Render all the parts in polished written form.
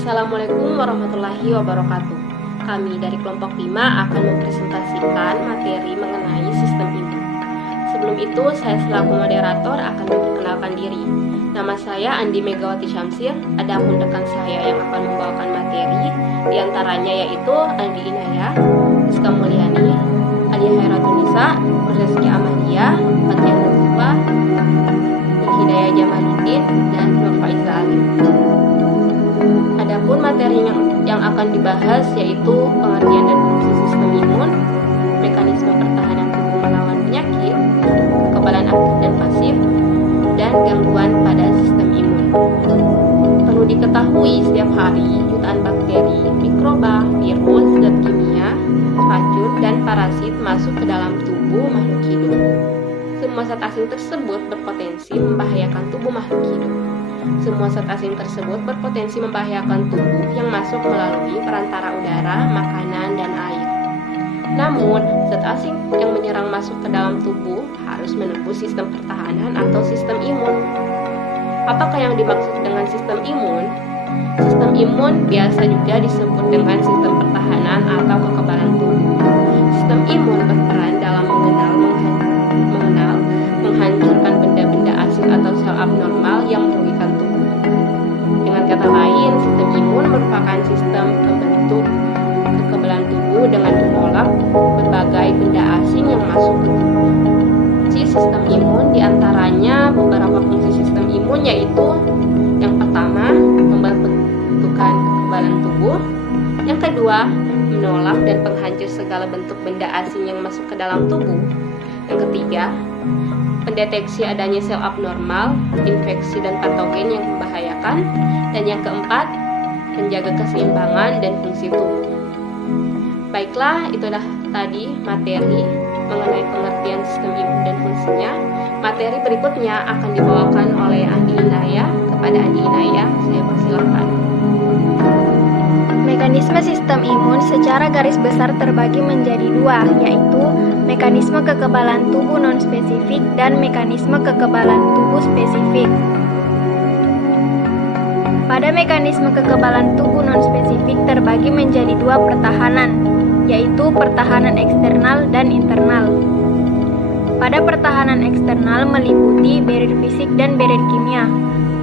Assalamualaikum warahmatullahi wabarakatuh. Kami dari kelompok 5 akan mempresentasikan materi mengenai sistem imun. Sebelum itu, saya selaku moderator akan memperkenalkan diri. Nama saya Andi Megawati Syamsir, adapun rekan saya yang akan membawakan materi, diantaranya yaitu Andi Inaya, Rizka Mulyani, Alia Hairatunisa, Reski Amalia, Fatia Nazifa, Hidayah Jamaluddin, dan Nur Faiza Alim. Adapun materi yang akan dibahas yaitu pengertian dan fungsi sistem imun, mekanisme pertahanan tubuh melawan penyakit, kekebalan aktif dan pasif, dan gangguan pada sistem imun. Perlu diketahui setiap hari jutaan bakteri, mikroba, virus, zat kimia, racun, dan parasit masuk ke dalam tubuh makhluk hidup. Semua zat asing tersebut berpotensi membahayakan tubuh makhluk hidup. Semua zat asing tersebut berpotensi membahayakan tubuh yang masuk melalui perantara udara, makanan, dan air. Namun, zat asing yang menyerang masuk ke dalam tubuh harus menembus sistem pertahanan atau sistem imun. Apakah yang dimaksud dengan sistem imun? Sistem imun biasa juga disebut dengan sistem pertahanan atau kekebalan tubuh. Sistem imun berperan dalam menghancurkan benda-benda asing atau sel abnormal yang merugikan tubuh. Dengan kata lain, sistem imun merupakan sistem pembentuk kekebalan tubuh dengan menolak berbagai benda asing yang masuk ke tubuh. Fungsi sistem imun diantaranya beberapa fungsi sistem imun yaitu yang pertama, membentukkan kekebalan tubuh. Yang kedua, menolak dan menghancur segala bentuk benda asing yang masuk ke dalam tubuh. Yang ketiga, pendeteksi adanya sel abnormal, infeksi dan patogen yang membahayakan. Dan yang keempat, menjaga keseimbangan dan fungsi tubuh. Baiklah, itu dah tadi materi mengenai pengertian sistem imun dan fungsinya. Materi berikutnya akan dibawakan oleh Andi Inaya. Kepada Andi Inaya, saya persilakan. Mekanisme sistem imun secara garis besar terbagi menjadi dua, yaitu mekanisme kekebalan tubuh non-spesifik dan mekanisme kekebalan tubuh spesifik. Pada mekanisme kekebalan tubuh non-spesifik terbagi menjadi dua pertahanan, yaitu pertahanan eksternal dan internal. Pada pertahanan eksternal meliputi barrier fisik dan barrier kimia,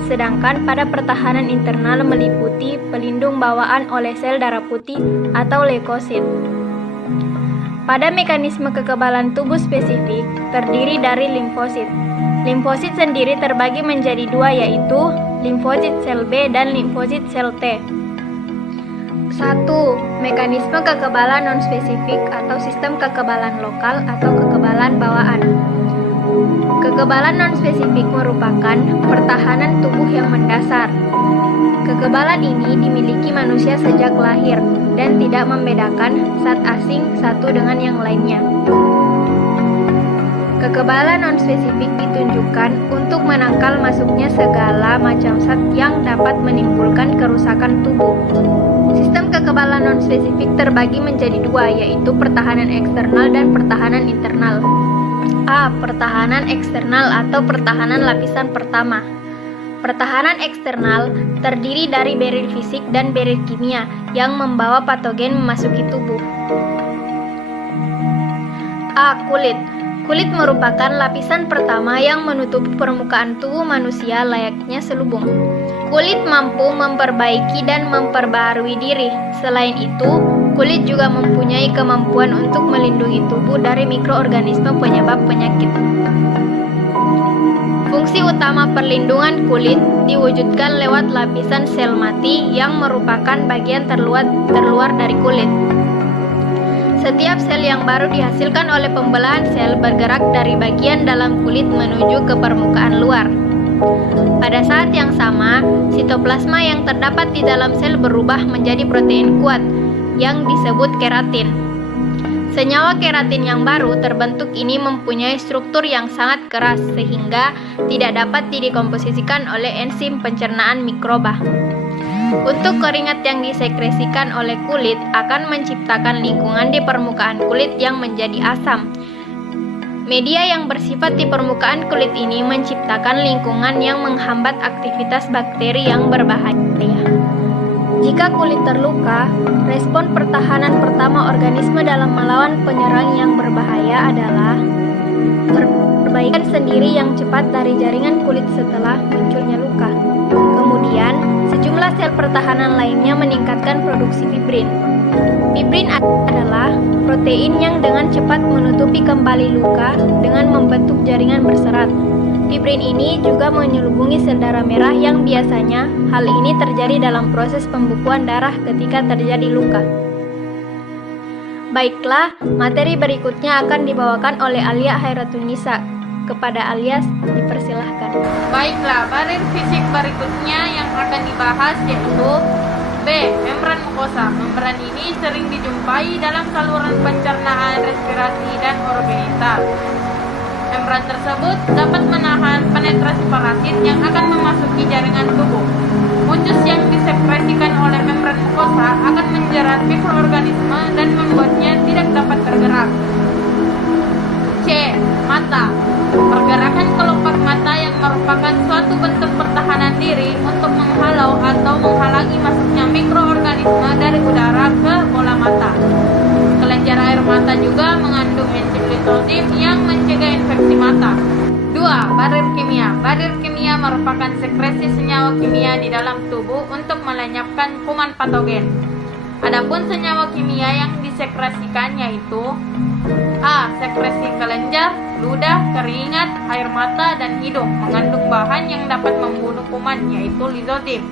sedangkan pada pertahanan internal meliputi pelindung bawaan oleh sel darah putih atau leukosit. Pada mekanisme kekebalan tubuh spesifik terdiri dari limfosit. Limfosit sendiri terbagi menjadi dua, yaitu limfosit sel B dan limfosit sel T. 1. Mekanisme kekebalan non-spesifik atau sistem kekebalan lokal atau kekebalan bawaan. Kekebalan non-spesifik merupakan pertahanan tubuh yang mendasar. Kekebalan ini dimiliki manusia sejak lahir dan tidak membedakan zat asing satu dengan yang lainnya. Kekebalan non-spesifik ditunjukkan untuk menangkal masuknya segala macam zat yang dapat menimbulkan kerusakan tubuh. Sistem kekebalan non-spesifik terbagi menjadi dua, yaitu pertahanan eksternal dan pertahanan internal. A. Pertahanan eksternal atau pertahanan lapisan pertama. Pertahanan eksternal terdiri dari barrier fisik dan barrier kimia yang membawa patogen memasuki tubuh. A. Kulit. Kulit merupakan lapisan pertama yang menutupi permukaan tubuh manusia layaknya selubung. Kulit mampu memperbaiki dan memperbaharui diri. Selain itu, kulit juga mempunyai kemampuan untuk melindungi tubuh dari mikroorganisme penyebab penyakit. Fungsi utama perlindungan kulit diwujudkan lewat lapisan sel mati yang merupakan bagian terluar dari kulit. Setiap sel yang baru dihasilkan oleh pembelahan sel bergerak dari bagian dalam kulit menuju ke permukaan luar. Pada saat yang sama, sitoplasma yang terdapat di dalam sel berubah menjadi protein kuat yang disebut keratin. Senyawa keratin yang baru terbentuk ini mempunyai struktur yang sangat keras sehingga tidak dapat didekomposisikan oleh enzim pencernaan mikroba. Untuk keringat yang disekresikan oleh kulit akan menciptakan lingkungan di permukaan kulit yang menjadi asam. Media yang bersifat di permukaan kulit ini menciptakan lingkungan yang menghambat aktivitas bakteri yang berbahaya. Jika kulit terluka, respon pertahanan pertama organisme dalam melawan penyerang yang berbahaya adalah perbaikan sendiri yang cepat dari jaringan kulit setelah munculnya luka. Kemudian, sejumlah sel pertahanan lainnya meningkatkan produksi fibrin. Fibrin adalah protein yang dengan cepat menutupi kembali luka dengan membentuk jaringan berserat. Fibrin ini juga menyelubungi sel darah merah yang biasanya hal ini terjadi dalam proses pembukuan darah ketika terjadi luka. Baiklah, materi berikutnya akan dibawakan oleh Alia Hairatunisa. Kepada Alia, dipersilahkan. Baiklah, barir fisik berikutnya yang akan dibahas yaitu B. Membran mukosa. Membran ini sering dijumpai dalam saluran pencernaan, respirasi, dan orogenital. Membran tersebut dapat menahan penetrasi parasit yang akan memasuki jaringan tubuh. Mucus yang disekresikan oleh membran mukosa akan menjerat mikroorganisme dan membuatnya tidak dapat bergerak. C. Mata. Pergerakan kelopak mata yang merupakan suatu bentuk pertahanan diri untuk menghalau atau menghalangi masuknya mikroorganisme dari udara ke bola mata. Kelenjar air mata juga mengandung enzim litosif yang mencegah infeksi mata. 2. Barir kimia. Barir kimia merupakan sekresi senyawa kimia di dalam tubuh untuk melenyapkan kuman patogen. Adapun senyawa kimia yang disekresikan yaitu A. Sekresi kelenjar, ludah, keringat, air mata, dan hidung mengandung bahan yang dapat membunuh kuman yaitu lisodim.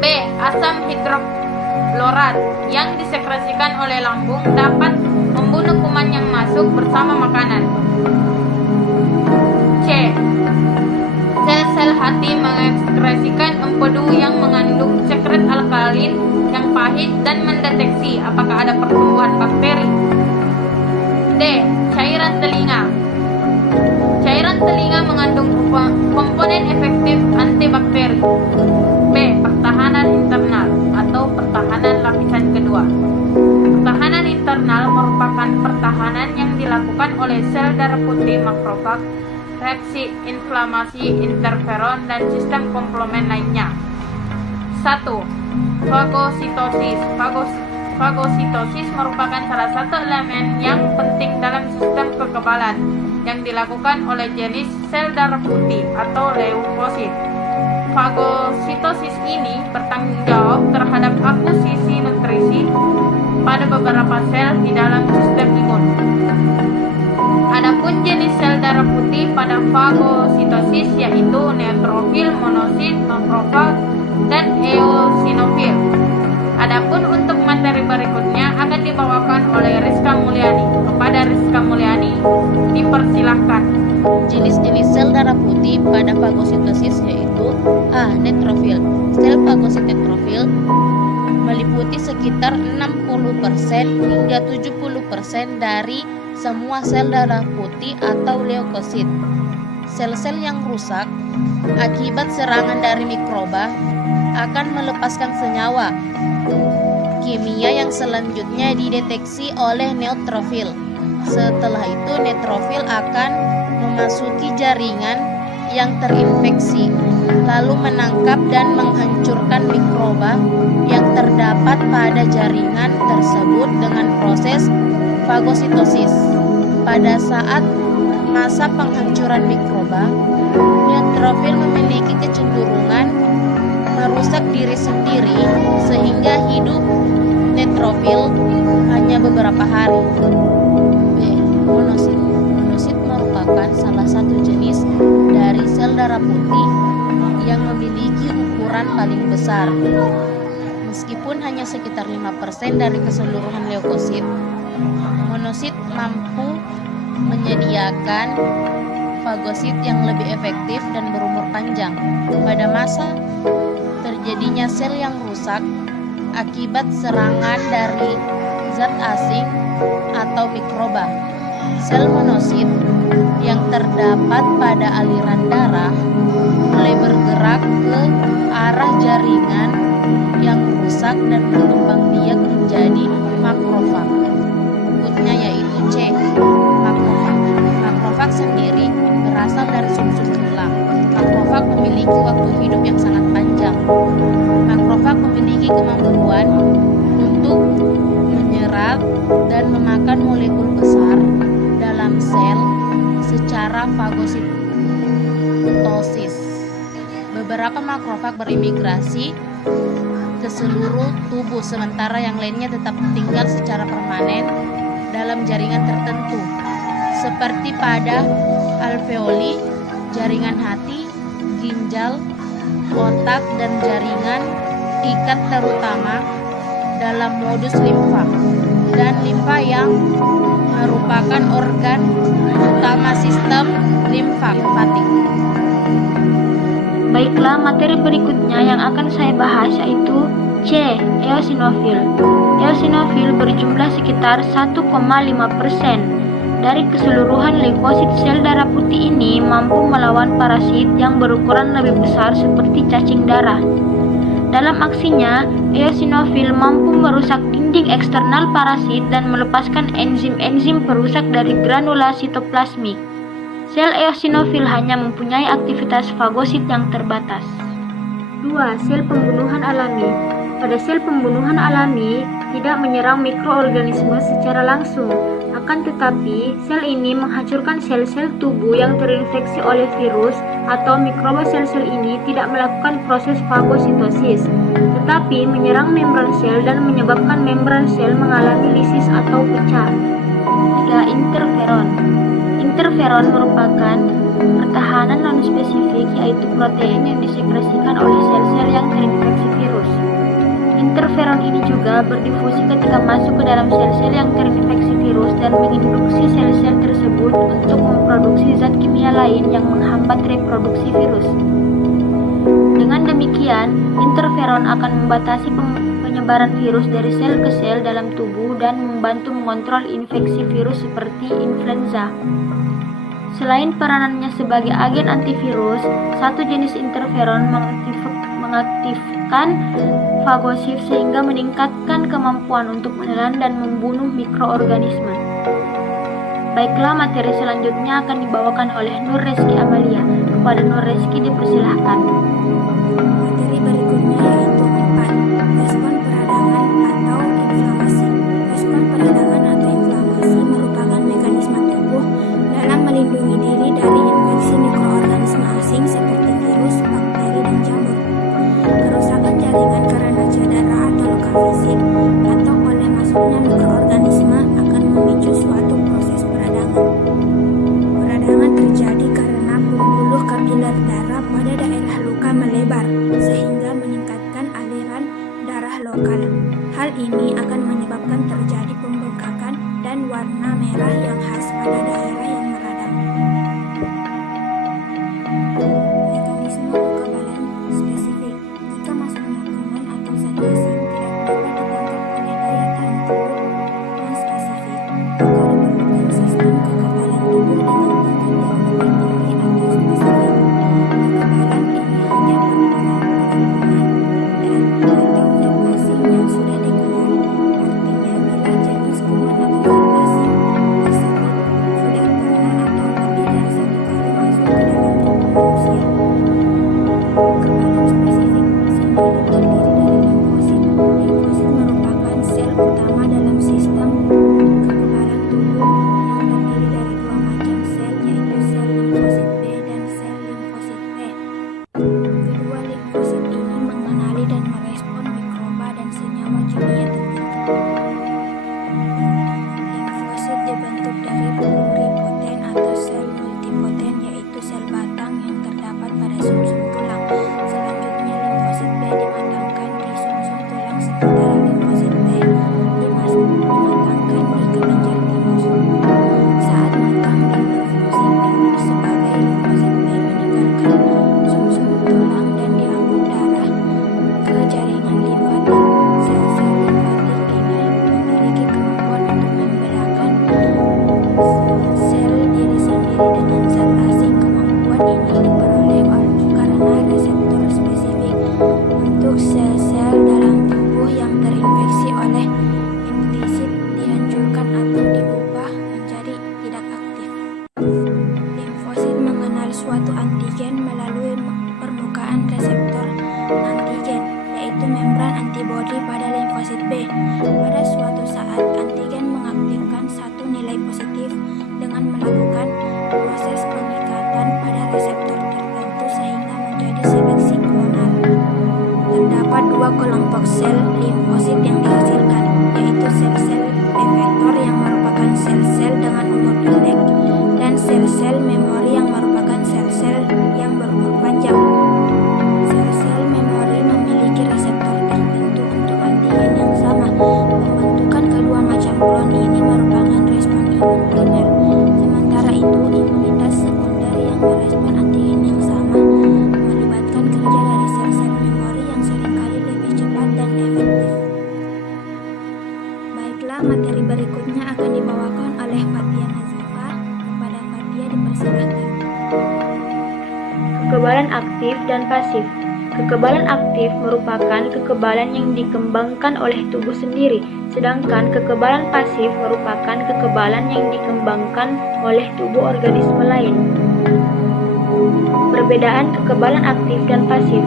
B. Asam hidroklorat yang disekresikan oleh lambung dapat membunuh kuman yang masuk bersama makanan. C. Sel-sel hati mengekskresikan empedu yang mengandung sekret alkalin yang pahit dan mendeteksi apakah ada pertumbuhan bakteri. D. Cairan telinga. Cairan telinga mengandung komponen efektif antibakteri. B. Pertahanan internal atau pertahanan lapisan kedua. Pertahanan internal merupakan pertahanan yang dilakukan oleh sel darah putih makrofag, reaksi inflamasi, interferon, dan sistem komplement lainnya. 1. Fagositosis. Fagositosis merupakan salah satu elemen yang penting dalam sistem kekebalan yang dilakukan oleh jenis sel darah putih atau leukosit. Fagositosis ini bertanggung jawab terhadap akuisisi nutrisi pada beberapa sel di dalam sistem imun. Adapun jenis sel darah putih pada fagositosis yaitu neutrofil, monosit, makrofag, dan eosinofil. Adapun untuk materi berikutnya akan dibawakan oleh Rizka Mulyani. Kepada Rizka Mulyani, dipersilahkan. Jenis-jenis sel darah putih pada fagositosis yaitu A. Neutrofil. Sel fagosit neutrofil meliputi sekitar 60% hingga 70% dari semua sel darah putih atau leukosit. Sel-sel yang rusak akibat serangan dari mikroba akan melepaskan senyawa kimia yang selanjutnya dideteksi oleh neutrofil. Setelah itu neutrofil akan memasuki jaringan yang terinfeksi, lalu menangkap dan menghancurkan mikroba yang terdapat pada jaringan tersebut dengan proses fagositosis. Pada saat masa penghancuran mikroba, neutrofil memiliki kecenderungan merusak diri sendiri sehingga hidup neutrofil hanya beberapa hari. B. Monosit. Monosit merupakan salah satu jenis dari sel darah putih yang memiliki ukuran paling besar. Meskipun hanya sekitar 5% dari keseluruhan leukosit, monosit mampu menyediakan fagosit yang lebih efektif dan berumur panjang. Pada masa terjadinya sel yang rusak akibat serangan dari zat asing atau mikroba, sel monosit yang terdapat pada aliran darah mulai bergerak ke arah jaringan yang rusak dan berkembang biak menjadi makrofag. Berikutnya yaitu C. Makrofag. Makrofag sendiri berasal dari sumsum tulang. Makrofag memiliki waktu hidup yang sangat panjang. Makrofag secara fagositosis. Beberapa makrofag berimigrasi ke seluruh tubuh, sementara yang lainnya tetap tinggal secara permanen dalam jaringan tertentu, seperti pada alveoli, jaringan hati, ginjal, otak, dan jaringan ikat, terutama dalam modus limfa dan limfa yang merupakan organ utama sistem limfatik. Baiklah, materi berikutnya yang akan saya bahas yaitu C. Eosinofil. Eosinofil berjumlah sekitar 1,5% dari keseluruhan limfosit sel darah putih. Ini mampu melawan parasit yang berukuran lebih besar seperti cacing darah. Dalam aksinya, eosinofil mampu merusak dinding eksternal parasit dan melepaskan enzim-enzim perusak dari granula sitoplasmik. Sel eosinofil hanya mempunyai aktivitas fagosit yang terbatas. 2. Sel pembunuhan alami. Pada sel pembunuhan alami tidak menyerang mikroorganisme secara langsung, akan tetapi sel ini menghancurkan sel-sel tubuh yang terinfeksi oleh virus atau mikroba. Sel-sel ini tidak melakukan proses fagositosis, tetapi menyerang membran sel dan menyebabkan membran sel mengalami lisis atau pecah. 3. Interferon. Interferon merupakan pertahanan non-spesifik, yaitu protein yang disekresikan oleh sel-sel yang terinfeksi virus. Interferon ini juga berdifusi ketika masuk ke dalam sel-sel yang terinfeksi virus dan menginduksi sel-sel tersebut untuk memproduksi zat kimia lain yang menghambat reproduksi virus. Dengan demikian, interferon akan membatasi penyebaran virus dari sel ke sel dalam tubuh dan membantu mengontrol infeksi virus seperti influenza. Selain peranannya sebagai agen antivirus, satu jenis interferon mengaktifkan fagosit sehingga meningkatkan kemampuan untuk menelan dan membunuh mikroorganisme. Baiklah, materi selanjutnya akan dibawakan oleh Nur Reski Amalia. Kepada Nur Reski dipersilahkan. Materi berikutnya yaitu 4. Respon peradangan atau inflamasi. Respon peradangan atau inflamasi merupakan mekanisme tubuh dalam melindungi diri dari infeksi mikroorganisme asing seperti virus, bakteri, dan jamur. Kerusakan jaringan karena cedera atau luka fisik atau oleh masuknya mikroorganisme akan memicu suatu proses peradangan. Peradangan terjadi karena pembuluh kapiler darah pada daerah luka melebar sehingga meningkatkan aliran darah lokal. Hal ini akan menyebabkan terjadi pembengkakan dan warna merah yang khas pada daerah yang meradang. Mekanisme kekebalan spesifik. Jika masuknya kuman atau zat asing tidak dapat ditangkap oleh daya tahan tubuh non-spesifik, maka diperlukan sistem kekebalan tubuh dengan tingkat yang lebih tinggi atau spesifik. Kekebalan ini hanya berperan pada kuman dan atau zat asing yang sudah dikenal. Artinya, bila jenis kuman atau zat asing tersebut sudah pernah atau lebih dari satu kali masuk ke dalam tubuh manusia. Kekebalan spesifik sendiri terdiri dari limfosit. Limfosit merupakan sel utama dalam sistem kekebalan tubuh yang terdiri dari dua macam sel, yaitu sel limfosit B dan sel limfosit T. Kedua limfosit ini mengenali dan merespon mikroba dan senyawa kimia tertentu. Limfosit dibentuk dari pluripoten atau sel multipoten, yaitu sel batang yang terdapat pada sumsum tulang. Selanjutnya, limfosit B dimatangkan di sumsum tulang, sementara limfosit T dimatangkan di kelenjar timus. Saat matang dan berfungsi penuh sebagai limfosit B meninggalkan sumsum tulang dan diangkut darah ke jaringan limfatik. Sel-sel limfatik ini memiliki kemampuan untuk membedakan sel diri sendiri dengan zat asing. Kemampuan ini diperoleh karena reseptor spesifik untuk sel-sel dalam tubuh yang terinfeksi oleh implisit dihancurkan atau diubah menjadi tidak aktif. Limfosit mengenal suatu antigen melalui permukaan reseptor antigen, yaitu membran antibodi pada limfosit B. Pada suatu saat, antigen mengaktifkan satu nilai positif dengan melakukan proses pengiringan kelompok sel limfosit yang dihasilkan, yaitu sel-sel efektor yang merupakan sel-sel dengan umur pendek dan sel-sel memori yang merupakan sel-sel yang berumur panjang. Sel-sel memori memiliki reseptor tertentu untuk antigen yang sama. Pembentukan kedua macam klon ini merupakan respon imun primer, sementara itu imunitas sekunder yang merespon antigen yang sama melibatkan kerja dari sel-sel memori yang seringkali lebih cepat dan efektif. Baiklah, materi berikutnya akan dibawakan oleh Fathia Nazifa. Kepada Fathia dipersilakan. Kekebalan aktif dan pasif. Kekebalan aktif merupakan kekebalan yang dikembangkan oleh tubuh sendiri, sedangkan kekebalan pasif merupakan kekebalan yang dikembangkan oleh tubuh organisme lain. Perbedaan kekebalan aktif dan pasif.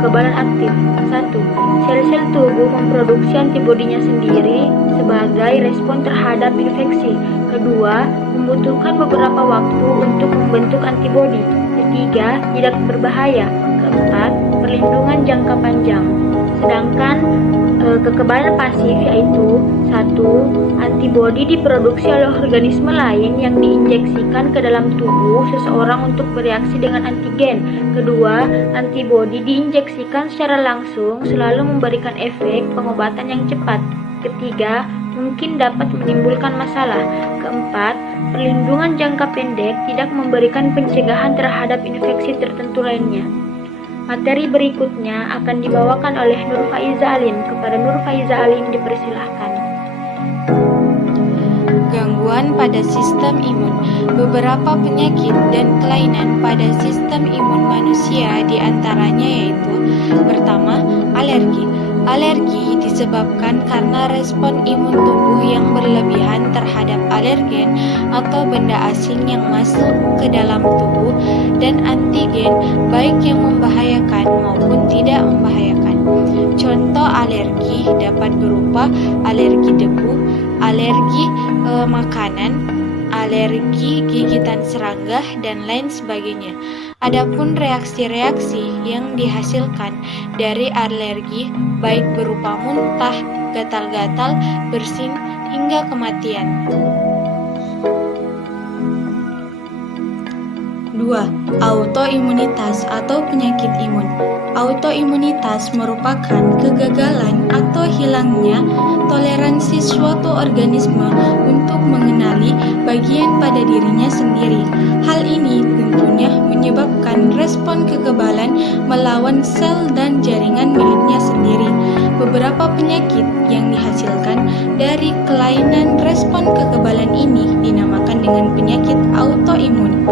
Kekebalan aktif. 1. Sel-sel tubuh memproduksi antibodinya sendiri sebagai respon terhadap infeksi. Kedua, membutuhkan beberapa waktu untuk membentuk antibodi. Ketiga, tidak berbahaya. Keempat, perlindungan jangka panjang. Sedangkan kekebalan pasif yaitu 1. Antibodi diproduksi oleh organisme lain yang diinjeksikan ke dalam tubuh seseorang untuk bereaksi dengan antigen. Kedua, antibodi diinjeksikan secara langsung selalu memberikan efek pengobatan yang cepat. Ketiga, mungkin dapat menimbulkan masalah. Keempat, perlindungan jangka pendek tidak memberikan pencegahan terhadap infeksi tertentu lainnya. Materi berikutnya akan dibawakan oleh Nur Faiza Alim. Kepada Nur Faiza Alim dipersilahkan. Gangguan pada sistem imun. Beberapa penyakit dan kelainan pada sistem imun manusia diantaranya yaitu: pertama, alergi. Alergi disebabkan karena respon imun tubuh yang berlebihan terhadap alergen atau benda asing yang masuk ke dalam tubuh dan antigen, baik yang membahayakan maupun tidak membahayakan. Contoh alergi dapat berupa alergi debu, alergi makanan, alergi gigitan serangga, dan lain sebagainya. Adapun reaksi-reaksi yang dihasilkan dari alergi baik berupa muntah, gatal-gatal, bersin, hingga kematian. 2. Autoimunitas atau penyakit imun. Autoimunitas merupakan kegagalan atau hilangnya toleransi suatu organisme untuk mengenali bagian pada dirinya sendiri. Hal ini tentunya menyebabkan respon kekebalan melawan sel dan jaringan miliknya sendiri. Beberapa penyakit yang dihasilkan dari kelainan respon kekebalan ini dinamakan dengan penyakit autoimun.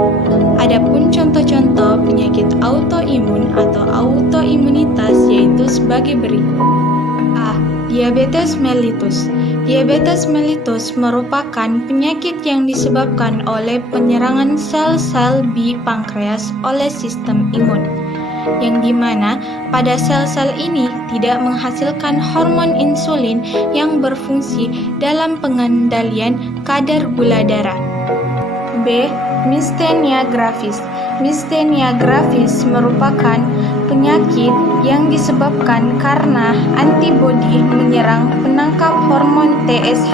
Adapun contoh-contoh penyakit autoimun atau autoimunitas yaitu sebagai berikut. A. Diabetes mellitus. Diabetes mellitus merupakan penyakit yang disebabkan oleh penyerangan sel-sel B pankreas oleh sistem imun, yang dimana pada sel-sel ini tidak menghasilkan hormon insulin yang berfungsi dalam pengendalian kadar gula darah. B. Myasthenia gravis. Myasthenia gravis merupakan penyakit yang disebabkan karena antibodi menyerang penangkap hormon TSH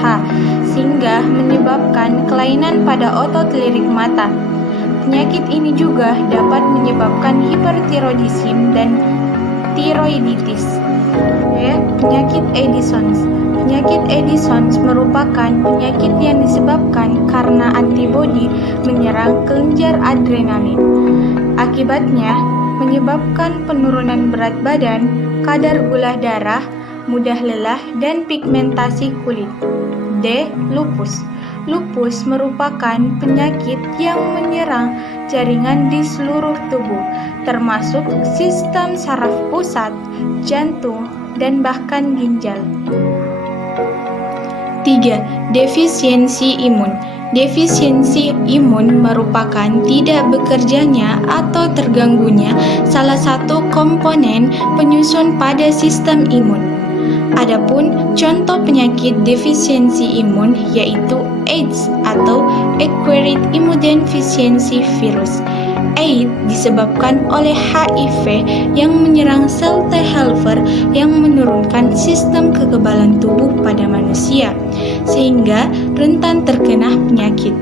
sehingga menyebabkan kelainan pada otot lirik mata. Penyakit ini juga dapat menyebabkan hipertiroidisme dan tiroiditis. Penyakit Addison's. Penyakit Addison's merupakan penyakit yang disebabkan karena antibodi menyerang kelenjar adrenalin. Akibatnya, menyebabkan penurunan berat badan, kadar gula darah, mudah lelah, dan pigmentasi kulit. D. Lupus. Lupus merupakan penyakit yang menyerang jaringan di seluruh tubuh, termasuk sistem saraf pusat, jantung, dan bahkan ginjal. 3. Defisiensi imun. Defisiensi imun merupakan tidak bekerjanya atau terganggunya salah satu komponen penyusun pada sistem imun. Adapun contoh penyakit defisiensi imun yaitu AIDS atau Acquired Immunodeficiency Virus. AIDS disebabkan oleh HIV yang menyerang sel T helper yang menurunkan sistem kekebalan tubuh pada manusia, sehingga rentan terkena penyakit.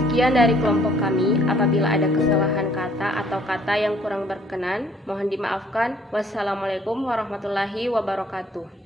Sekian dari kelompok kami. Apabila ada kesalahan kata atau kata yang kurang berkenan, mohon dimaafkan. Wassalamualaikum warahmatullahi wabarakatuh.